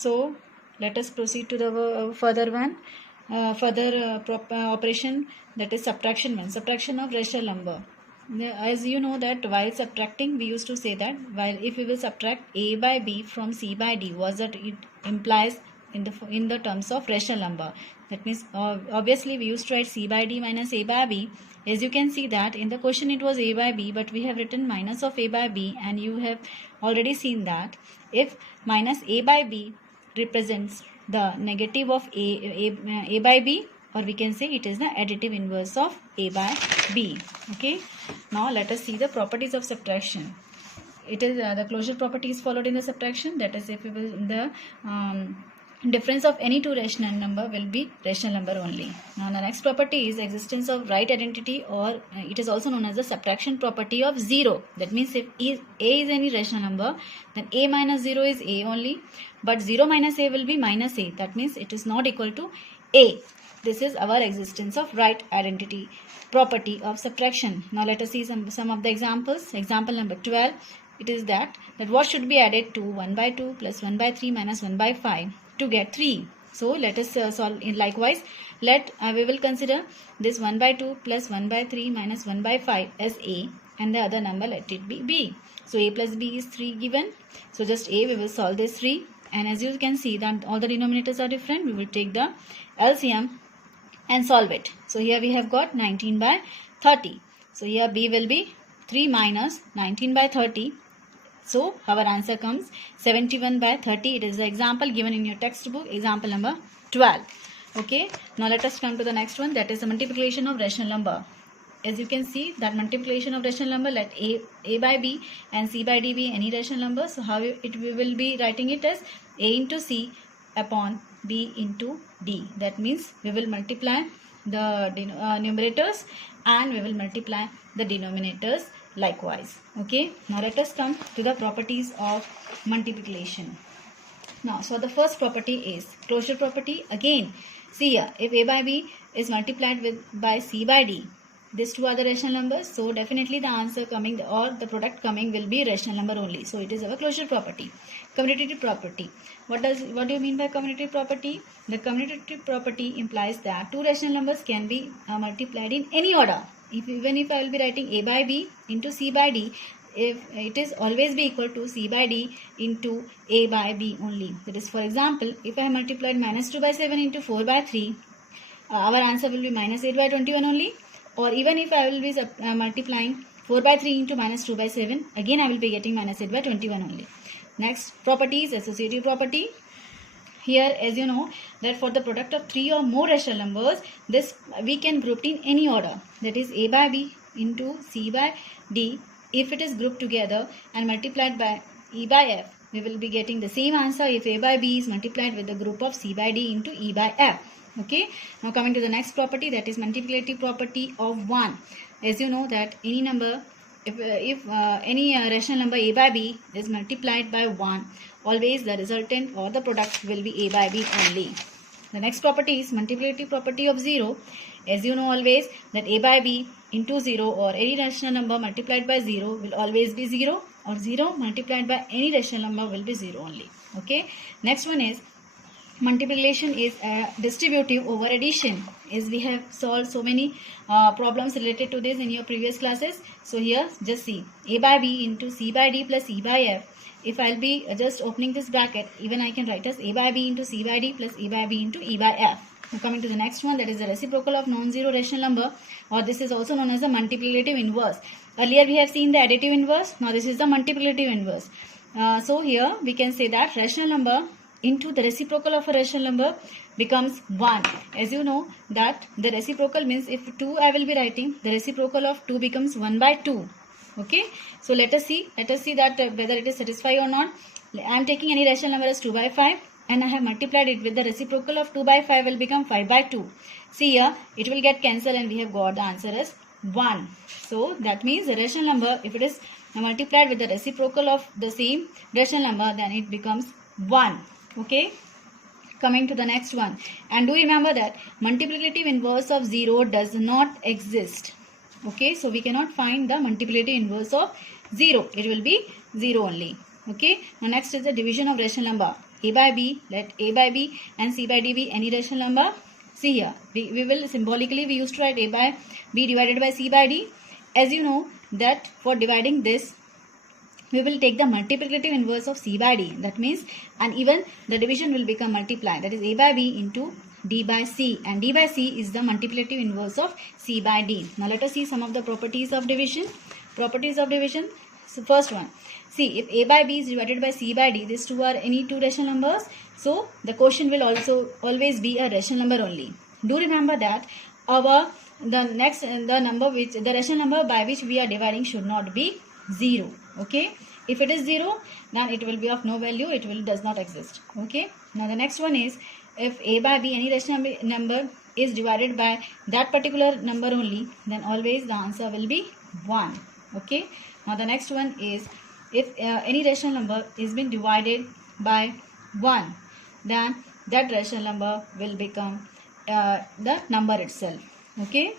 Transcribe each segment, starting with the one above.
So let us proceed to the further one, operation, that is subtraction one, subtraction of rational number. As you know that while subtracting, we used to say that while if we will subtract a by b from c by d, was that it implies in the terms of rational number. That means obviously we used to write c by d minus a by b. As you can see that in the question it was a by b, but we have written minus of a by b, and you have already seen that if minus a by b represents the negative of a by b, or we can say it is the additive inverse of a by b. Okay, now let us see the properties of subtraction. It is the closure property is followed in the subtraction, that is if we will the difference of any two rational number will be rational number only. Now the next property is existence of right identity, or it is also known as the subtraction property of 0. That means if a is any rational number, then a minus 0 is a only, but 0 minus a will be minus a. That means it is not equal to a. This is our existence of right identity property of subtraction. Now let us see some of the examples. Example number 12. It is that what should be added to 1 by 2 plus 1 by 3 minus 1 by 5 to get 3. So let us solve in likewise. We will consider this 1 by 2 plus 1 by 3 minus 1 by 5 as a, and the other number let it be b. So a plus b is 3 given. So just a, we will solve this 3, and as you can see that all the denominators are different, we will take the LCM and solve it. So here we have got 19 by 30. So here b will be 3 minus 19 by 30. So our answer comes 71 by 30. It is the example given in your textbook, example number 12. Okay, now let us come to the next one, that is the multiplication of rational number. As you can see that multiplication of rational number, let a by b and c by d be any rational number. So how we will be writing it as a into c upon b into d. That means we will multiply the numerators and we will multiply the denominators likewise. Okay, now let us come to the properties of multiplication. Now, so the first property is closure property. Again, see here, if a by b is multiplied by c by d, these two are the rational numbers, so definitely the answer coming or the product coming will be rational number only. So it is our closure property. Commutative property. What do you mean by commutative property? The commutative property implies that two rational numbers can be multiplied in any order. Even if I will be writing a by b into c by d, if it is always be equal to c by d into a by b only. That is, for example, if I have multiplied minus 2 by 7 into 4 by 3, our answer will be minus 8 by 21 only. Or even if I will be multiplying 4 by 3 into minus 2 by 7, again I will be getting minus 8 by 21 only. Next property is associative property. Here, as you know, that for the product of 3 or more rational numbers, this we can group in any order. That is a by b into c by d. If it is grouped together and multiplied by e by f, we will be getting the same answer if a by b is multiplied with the group of c by d into e by f. Okay, now coming to the next property, that is multiplicative property of 1. As you know that any number, if any rational number a by b is multiplied by 1, always the resultant or the product will be a by b only. The next property is multiplicative property of 0. As you know always that a by b into 0 or any rational number multiplied by 0 will always be 0, or 0 multiplied by any rational number will be 0 only. Okay, next one is multiplication is distributive over addition. As we have solved so many problems related to this in your previous classes. So here just see a by b into c by d plus e by f. If I'll be just opening this bracket, even I can write as a by b into c by d plus e by b into e by f. Now coming to the next one, that is the reciprocal of non-zero rational number, or this is also known as the multiplicative inverse. Earlier we have seen the additive inverse. Now this is the multiplicative inverse. So here we can say that rational number into the reciprocal of a rational number becomes 1. As you know that the reciprocal means if 2 I will be writing, the reciprocal of 2 becomes 1 by 2. Okay, so let us see that whether it is satisfied or not. I am taking any rational number as 2 by 5 and I have multiplied it with the reciprocal of 2 by 5 will become 5 by 2. See here, it will get cancelled and we have got the answer as 1. So that means the rational number, if it is multiplied with the reciprocal of the same rational number, then it becomes 1. Okay, coming to the next one, and do remember that multiplicative inverse of 0 does not exist. Okay, so we cannot find the multiplicative inverse of 0. It will be 0 only. Okay, now next is the division of rational number. a by b, let a by b and c by d be any rational number. See here, we will symbolically we used to write a by b divided by c by d. As you know that for dividing this, we will take the multiplicative inverse of c by d. That means, and even the division will become multiply. That is a by b into d by c, and d by c is the multiplicative inverse of c by d. Now let us see some of the properties of division. Properties of division. So first one, see, if a by b is divided by c by d, these two are any two rational numbers, so the quotient will also always be a rational number only. Do remember that the number which the rational number by which we are dividing should not be 0. Okay, if it is 0, then it will be of no value, it does not exist. Okay, now the next one is, if a by b, any rational number, is divided by that particular number only, then always the answer will be 1. Okay, now the next one is, if any rational number is been divided by 1, then that rational number will become the number itself. Okay,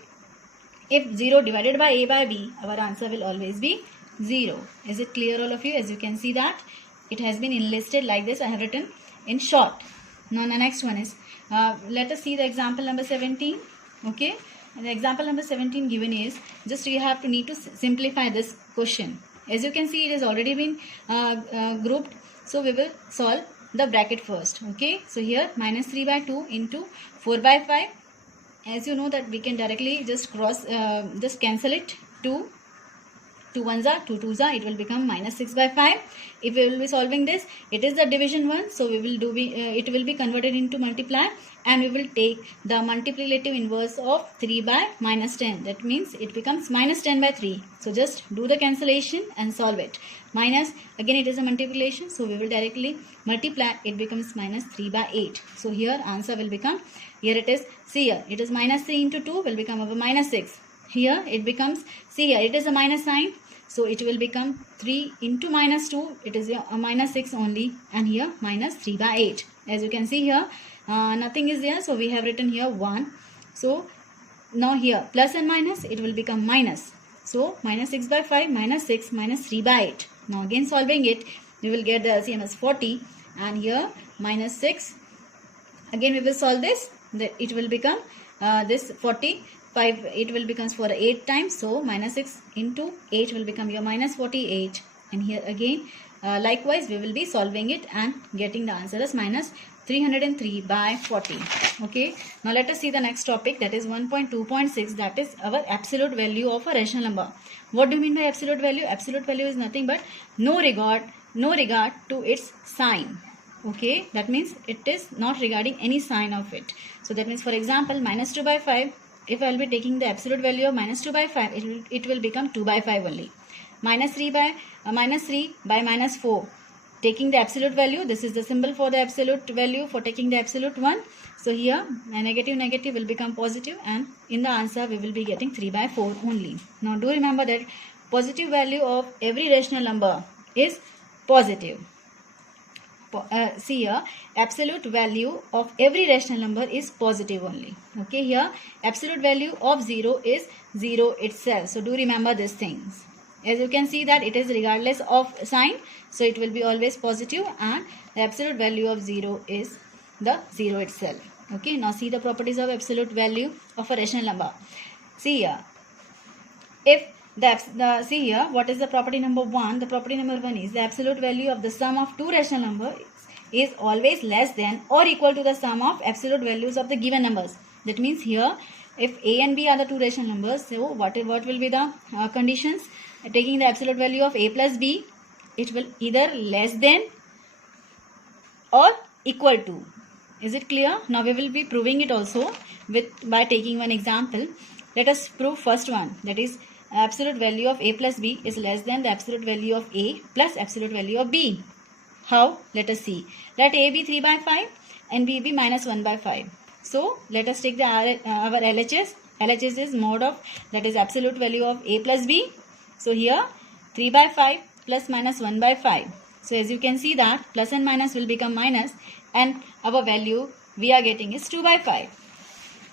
if 0 divided by a by b, our answer will always be 0. Is it clear, all of you? As you can see that it has been enlisted like this. I have written in short. Now the next one is, let us see the example number 17. Okay, and the example number 17 given is, just you have to need to simplify this question. As you can see, it has already been grouped, so we will solve the bracket first. Okay, so here minus 3 by 2 into 4 by 5. As you know that we can directly just just cancel it. 2 1s are 2 2s are, it will become minus 6 by 5. If we will be solving this, it is the division one, so we will do it will be converted into multiply, and we will take the multiplicative inverse of 3 by minus 10. That means it becomes minus 10 by 3. So just do the cancellation and solve it. Minus, again it is a multiplication, so we will directly multiply, it becomes minus 3 by 8. So here answer will become, here it is, see here, it is minus 3 into 2 will become over minus 6. Here it becomes, see here, it is a minus sign, so it will become 3 into minus 2, it is a minus 6 only, and here minus 3 by 8. As you can see here, nothing is there, so we have written here 1. So now here plus and minus, it will become minus. So minus 6 by 5 minus 6 minus 3 by 8. Now again solving it, we will get the LCM as 40, and here minus 6. Again we will solve this, it will become this 45, it will becomes for 8 times, so minus 6 into 8 will become your minus 48, and here again likewise we will be solving it and getting the answer as minus 303 by 40. Okay, now let us see the next topic, that is 1.2.6, that is our absolute value of a rational number. What do you mean by absolute value? Absolute value is nothing but no regard to its sign. Okay, that means it is not regarding any sign of it. So that means, for example, minus 2 by 5, if I will be taking the absolute value of minus 2 by 5, it will become 2 by 5 only. Minus 3 by minus 4, taking the absolute value, this is the symbol for the absolute value for taking the absolute one. So here a negative will become positive, and in the answer we will be getting 3 by 4 only. Now do remember that positive value of every rational number is positive. See here, absolute value of every rational number is positive only. Okay, here absolute value of 0 is 0 itself. So do remember these things. As you can see that it is regardless of sign, so it will be always positive, and the absolute value of 0 is the 0 itself. Okay, now see the properties of absolute value of a rational number. See here, if see here, what is the property number 1? The property number 1 is the absolute value of the sum of two rational numbers is always less than or equal to the sum of absolute values of the given numbers. That means here, if a and b are the two rational numbers, so what will be the conditions? Taking the absolute value of a plus b, it will either less than or equal to. Is it clear? Now we will be proving it also by taking one example. Let us prove first one, that is absolute value of a plus b is less than the absolute value of a plus absolute value of b. How? Let us see. Let a be 3 by 5 and b be minus 1 by 5. So let us take our LHS. LHS is mode of, that is absolute value of a plus b. So here 3 by 5 plus minus 1 by 5. So as you can see that plus and minus will become minus, and our value we are getting is 2 by 5.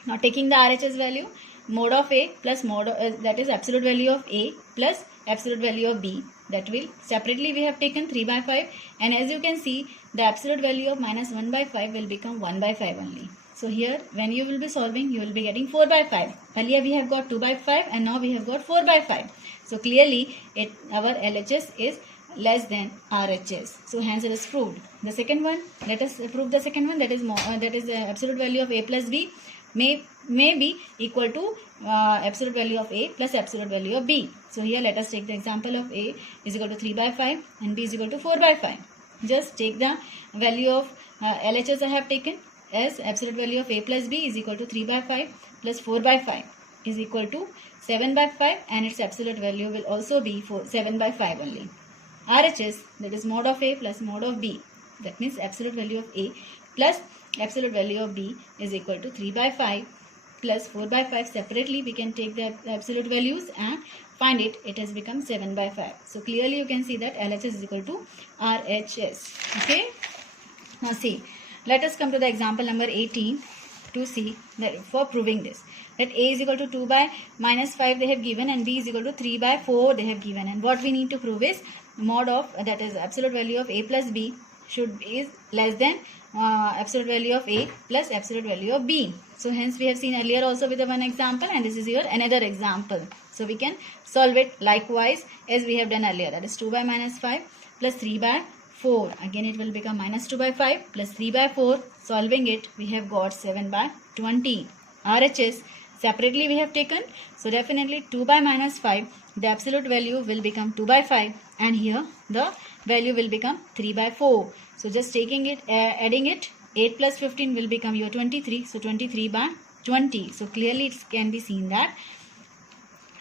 Now taking the RHS value, mode of a plus mode that is absolute value of a plus absolute value of b. that will separately we have taken 3 by 5, and as you can see the absolute value of minus 1 by 5 will become 1 by 5 only. So here when you will be solving, you will be getting 4 by 5. Earlier we have got 2 by 5 and now we have got 4 by 5. So clearly our LHS is less than RHS. So hence it is proved. The second one, let us prove the second one, that is the absolute value of A plus B may be equal to absolute value of A plus absolute value of B. So here let us take the example of A is equal to 3 by 5 and B is equal to 4 by 5. Just take the value of LHS I have taken as absolute value of A plus B is equal to 3 by 5 plus 4 by 5 is equal to 7 by 5, and its absolute value will also be 7 by 5 only. RHS, that is mod of A plus mod of B, that means absolute value of A plus absolute value of B is equal to 3 by 5 plus 4 by 5. Separately we can take the absolute values and find it has become 7 by 5. So clearly you can see that LHS is equal to RHS. Okay. Now see, let us come to the example number 18 to see that for proving this, that A is equal to 2 by minus 5 they have given and B is equal to 3 by 4 they have given, and what we need to prove is mod of, that is absolute value of A plus B is less than absolute value of A plus absolute value of B. So hence we have seen earlier also with the one example, and this is your another example. So we can solve it likewise as we have done earlier, that is 2 by minus 5 plus 3 by 4. Again it will become minus 2 by 5 plus 3 by 4. Solving it we have got 7 by 20. RHS separately we have taken. So definitely 2 by minus 5, the absolute value will become 2 by 5, and here the value will become 3 by 4. So just taking it, adding it, 8 plus 15 will become your 23. So 23 by 20. So clearly it can be seen that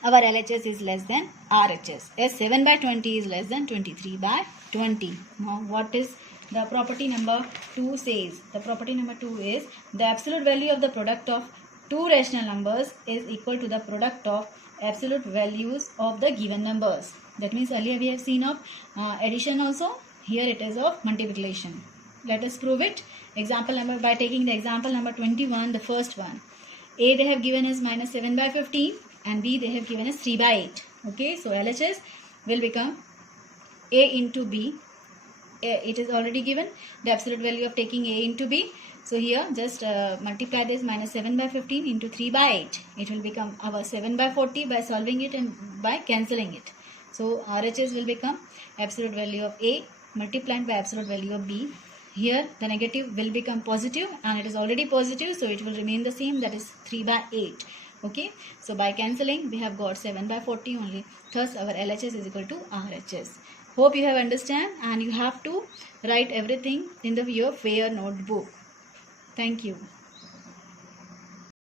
our LHS is less than RHS, as 7 by 20 is less than 23 by 20. Now what is the property number 2 says? The property number 2 is the absolute value of the product of two rational numbers is equal to the product of absolute values of the given numbers. That means earlier we have seen of addition also, here it is of multiplication. Let us prove it. Example number, by taking the example number 21, the first one. A they have given as minus 7 by 15 and B they have given as 3 by 8. Okay, so LHS will become A into B. It is already given the absolute value of taking A into B. So here just multiply this minus 7 by 15 into 3 by 8. It will become our 7 by 40 by solving it and by cancelling it. So RHS will become absolute value of A multiplied by absolute value of B. Here the negative will become positive and it is already positive, so it will remain the same, that is 3 by 8. Okay, so by cancelling we have got 7 by 40 only. Thus our LHS is equal to RHS. Hope you have understand, and you have to write everything in your fair notebook. Thank you.